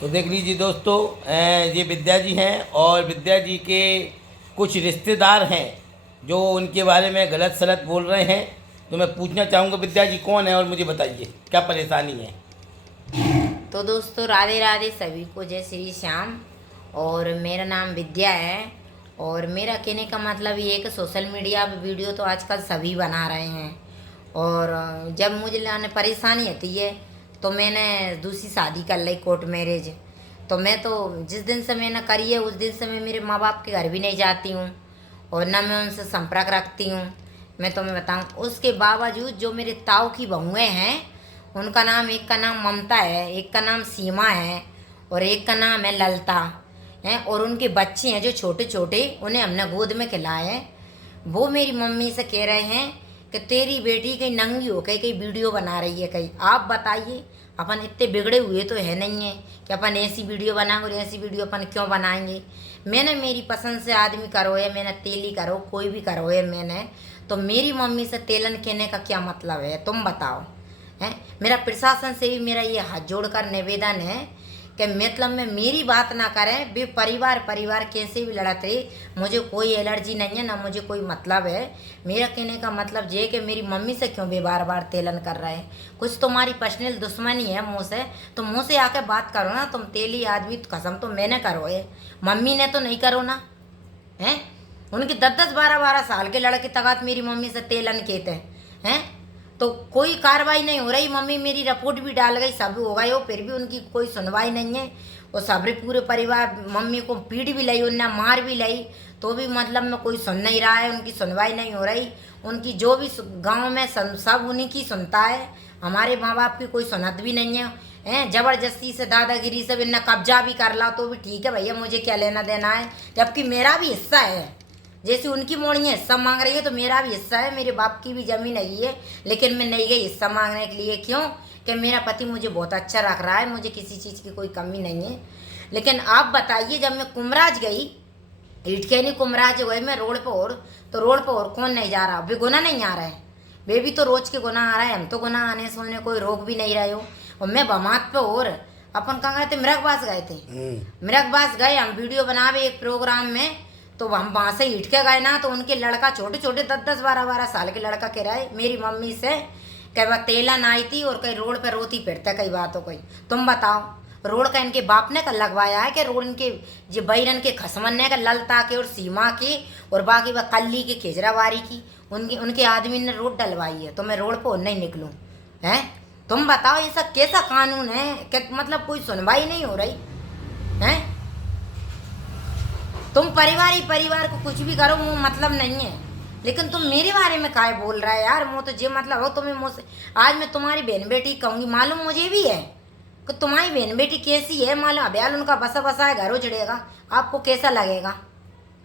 तो देख लीजिए दोस्तों, ये विद्या जी हैं और विद्या जी के कुछ रिश्तेदार हैं जो उनके बारे में गलत सलत बोल रहे हैं। तो मैं पूछना चाहूँगा विद्या जी कौन है और मुझे बताइए क्या परेशानी है। तो दोस्तों राधे राधे सभी को, जय श्री श्याम। और मेरा नाम विद्या है। और मेरा कहने का मतलब ये है कि सोशल मीडिया पे वीडियो तो आजकल सभी बना रहे हैं। और जब मुझे लाने परेशानी आती है तो मैंने दूसरी शादी कर ली, कोर्ट मैरिज। तो मैं तो जिस दिन से मैंने करी है उस दिन से मैं मेरे माँ बाप के घर भी नहीं जाती हूँ और ना मैं उनसे संपर्क रखती हूँ। मैं तुम्हें बताऊँ, उसके बावजूद जो मेरे ताऊ की बहुएँ हैं उनका नाम, एक का नाम ममता है, एक का नाम सीमा है और एक का नाम है ललता हैं। और उनके बच्चे हैं जो छोटे छोटे, उन्हें हमने गोद में खिलाए हैं। वो मेरी मम्मी से कह रहे हैं कि तेरी बेटी कहीं नंगी हो कहीं कहीं वीडियो बना रही है कहीं। आप बताइए, अपन इतने बिगड़े हुए तो है नहीं है कि अपन ऐसी वीडियो बनाएंगे और ऐसी वीडियो अपन क्यों बनाएंगे। मैंने मेरी पसंद से आदमी करो है, मैंने तेली करो, कोई भी करो है मैंने, तो मेरी मम्मी से तेलन कहने का क्या मतलब है, तुम बताओ। है मेरा प्रशासन से भी मेरा ये हाथ जोड़कर निवेदन है कि मतलब में मेरी बात ना करें। वे परिवार कैसे भी लड़ते रहे, मुझे कोई एलर्जी नहीं है, ना मुझे कोई मतलब है। मेरा कहने का मतलब ये कि मेरी मम्मी से क्यों भी बार बार तेलन कर रहे हैं। कुछ तुम्हारी पर्सनल दुश्मनी है मुँह से, तो मुँह से आके बात करो ना। तुम तेली आदमी कसम तो मैंने करो है, मम्मी ने तो नहीं करो ना। हैं उनके 10-10 12-12 साल के लड़के तगात मेरी मम्मी से तेलन कहते हैं। तो कोई कार्रवाई नहीं हो रही। मम्मी मेरी रिपोर्ट भी डाल गई, सब हो गए हो, फिर भी उनकी कोई सुनवाई नहीं है। और सबरे पूरे परिवार मम्मी को पीट भी लाई, उनने मार भी लाई, तो भी मतलब में कोई सुन नहीं रहा है, उनकी सुनवाई नहीं हो रही। उनकी जो भी गांव में सब उन्हीं की सुनता है, हमारे माँ बाप की कोई सुनत भी नहीं है। हैं ज़बरदस्ती से दादागिरी से इन्हें कब्जा भी कर ला तो भी ठीक है भैया, मुझे क्या लेना देना है, जबकि मेरा भी हिस्सा है। जैसे उनकी मोड़ियाँ हिस्सा मांग रही है तो मेरा भी हिस्सा है। मेरे बाप की भी ज़मीन नहीं है, लेकिन मैं नहीं गई हिस्सा मांगने के लिए। क्यों कि मेरा पति मुझे बहुत अच्छा रख रहा है, मुझे किसी चीज़ की कोई कमी नहीं है। लेकिन आप बताइए, जब मैं कुमराज गई, इटखेनी कुमराज गई मैं रोड पर, और तो रोड पर और कौन नहीं जा रहा, वे गुना नहीं आ रहा है। वे भी तो रोज के गुना आ रहा है, हम तो गुना आने से उन्हें कोई रोक भी नहीं रहे हो। और मैं बमात पे, और अपन कहाँ गए थे, मृगबास गए थे। मृगबास गए हम वीडियो बनावे एक प्रोग्राम में, तो हम वहाँ से हिट के गए ना, तो उनके लड़का छोटे छोटे 10-10 12-12 साल के लड़का कह रहा है मेरी मम्मी से कि वह तेलन आई थी और कहीं रोड पे रोती फिरता कई बातों कोई। तुम बताओ, रोड का इनके बाप ने का लगवाया है कि रोड इनके जो बैरन के खसमन ने का, ललता के और सीमा के और बाकी वह कल्ली के खेजरावारी की, उनके आदमी ने रोड डलवाई है, तो मैं रोड पर नहीं निकलूँ। हैं तुम बताओ, ऐसा कैसा कानून है कि मतलब कोई सुनवाई नहीं हो रही है। तुम परिवार को कुछ भी करो, मुँह मतलब नहीं है, लेकिन तुम मेरे बारे में काहे बोल रहा है यार। मुँह तो जे मतलब हो तुम्हें मुँह से। आज मैं तुम्हारी बहन बेटी कहूँगी, मालूम मुझे भी है कि तुम्हारी बहन बेटी कैसी है। मालूम अभ्याल उनका बसा बसा है, घर उजड़ेगा, आपको कैसा लगेगा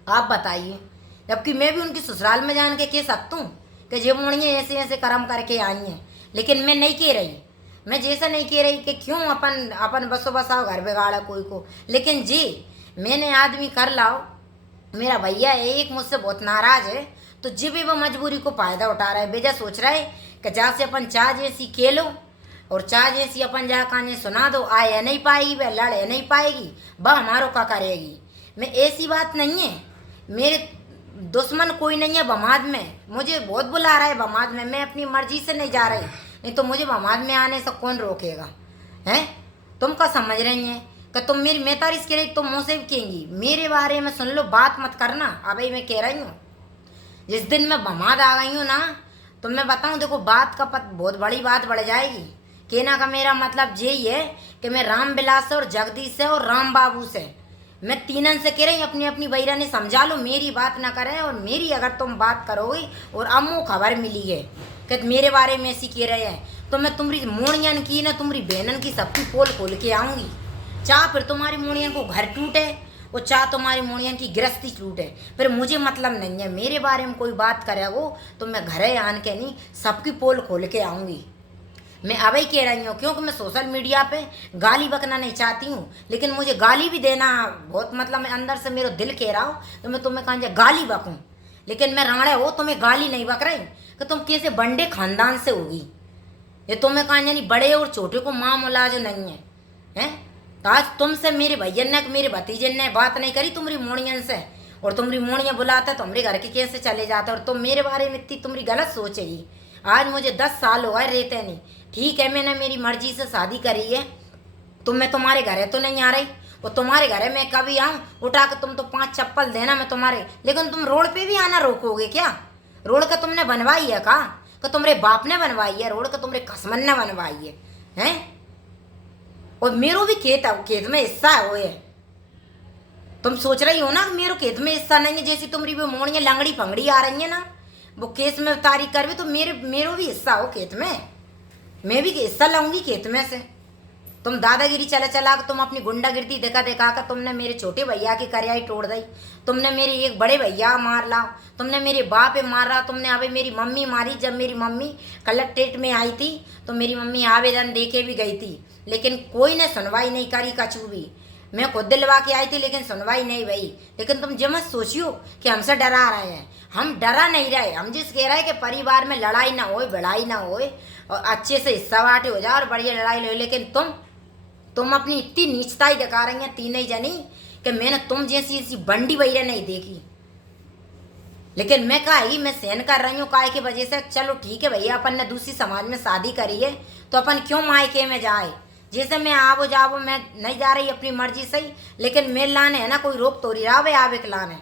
आप बताइए। जबकि मैं भी उनकी ससुराल में जान के कह सकता हूँ कि जे मोड़ियाँ ऐसे ऐसे कर्म करके आई हैं, लेकिन मैं नहीं कह रही। मैं जैसा नहीं कह रही कि क्यों अपन अपन बसो बसाओ घर बिगाड़ा कोई को, लेकिन जी मैंने आदमी कर लाओ। मेरा भैया है एक, मुझसे बहुत नाराज है, तो जी भी वो मजबूरी को फायदा उठा रहा है। बेजा सोच रहा है कि जहाँ से अपन चाह जैसी खेलो और चाह जैसी अपन जा काने सुना दो, आए नहीं पाएगी वह, लड़ नहीं पाएगी वह, हमारो का करेगी। मैं ऐसी बात नहीं है, मेरे दुश्मन कोई नहीं है बमाद में। मुझे बहुत बुला रहा है बमाद में, मैं अपनी मर्जी से नहीं जा रही, नहीं तो मुझे बमाद में आने से कौन रोकेगा। हैं तुम क्या समझ रही हैं कि तुम मेरी मैं तारीफ के रही, तुम मुँह से भी कहेंगी मेरे बारे में, सुन लो बात मत करना। अभी मैं कह रही हूँ, जिस दिन मैं बमाद आ गई हूँ ना, तो मैं बताऊँ देखो बात का बहुत बड़ी बात बढ़ जाएगी। कहना का मेरा मतलब यही है कि मैं राम विलास से और जगदीश से और राम बाबू से, मैं तीनन से कह रही अपनी अपनी बहिरा ने समझा लो, मेरी बात ना करें। और मेरी अगर तुम बात करोगे और अम्मू खबर मिली है कि मेरे बारे में ऐसी कह रहे हैं, तो मैं तुम्हारी मोड़ियन की ना, तुम्हारी बहनन की सबकी पोल खोल के आऊँगी। चाह फिर तुम्हारी मोड़ियन को घर टूटे और चाह तुम्हारी मोड़ियन की गृहस्थी टूटे, फिर मुझे मतलब नहीं है। मेरे बारे में कोई बात करे वो तो मैं घरे आन के नहीं, सबकी पोल खोल के आऊँगी। मैं अभी कह रही हूँ, क्योंकि मैं सोशल मीडिया पे गाली बकना नहीं चाहती हूँ, लेकिन मुझे गाली भी देना बहुत मतलब मैं अंदर से मेरा दिल कह रहा हो तो मैं तुम्हें कहाँ गाली बकूँ। लेकिन मैं राणे हो, तुम्हें गाली नहीं बक रही कि तुम कैसे बंडे खानदान से होगी। ये तुम्हें कहाँ यानी बड़े और छोटे को माँ मुलाज नहीं है। हैं तो आज तुमसे मेरे भैया ने मेरे भतीजे ने बात नहीं करी तुम्हारी मोड़ियन से, और तुम्हारी मोड़ियाँ बुलाते तो हमारे घर के कैसे चले जाते, और तुम मेरे बारे में इतनी तुम्हारी गलत सोचेगी। आज मुझे 10 साल हो गए रहते नहीं, ठीक है मैंने मेरी मर्जी से शादी करी है, तो मैं तुम्हारे घर तो नहीं आ रही, वो तुम्हारे घर है मैं कभी आऊँ उठा के तुम तो 5 चप्पल देना मैं तुम्हारे, लेकिन तुम रोड पे भी आना रोकोगे क्या? रोड का तुमने बनवाई है का तुम्हारे बाप ने बनवाई है रोड का, तुम्हारे कसमन ने बनवाई है हैं? और मेरो भी खेत है, खेत में हिस्सा है वो है। तुम सोच रही हो ना मेरो खेत में हिस्सा नहीं है, जैसी तुम्हारी वो मोड़ियाँ लंगड़ी पंगड़ी आ रही है ना, वो केस में तारीख करवे तो मेरो भी हिस्सा हो खेत में, मैं भी हिस्सा लाऊंगी खेत में से। तुम दादागिरी चला चला कर तुम अपनी गुंडागिरी देखा देखा कर तुमने मेरे छोटे भैया की करियाई तोड़ दी, तुमने मेरे एक बड़े भैया मार ला, तुमने मेरे बाप पे मारा, तुमने अभी मेरी मम्मी मारी। जब मेरी मम्मी कलेक्ट्रेट में आई थी तो मेरी मम्मी आवेदन दे के भी गई थी, लेकिन कोई ने सुनवाई नहीं करी कछु भी। मैं खुद दिलवा के आई थी लेकिन सुनवाई नहीं भई। लेकिन तुम जो मत सोचियो कि हमसे डरा रहे हैं, हम डरा नहीं रहे, हम जिस कह रहे हैं कि परिवार में लड़ाई ना होए भिड़ाई ना होए और अच्छे से हिस्सा बांटे हो जाए और बढ़िया लड़ाई लो। लेकिन तुम अपनी इतनी नीचताई दिखा रही हैं तीन ही जनी कि मैंने तुम जैसी ऐसी बंडी वैरा नहीं देखी। लेकिन मैं काहे मैं सहन कर रही हूँ काहे की वजह से। चलो ठीक है भैया, अपन ने दूसरी समाज में शादी करी है तो अपन क्यों मायके में जाए, जैसे मैं आवो जावो मैं नहीं जा रही अपनी मर्जी से ही, लेकिन मेरे लाने है ना कोई रोक तोड़ी रहा भाई आवे के लाने।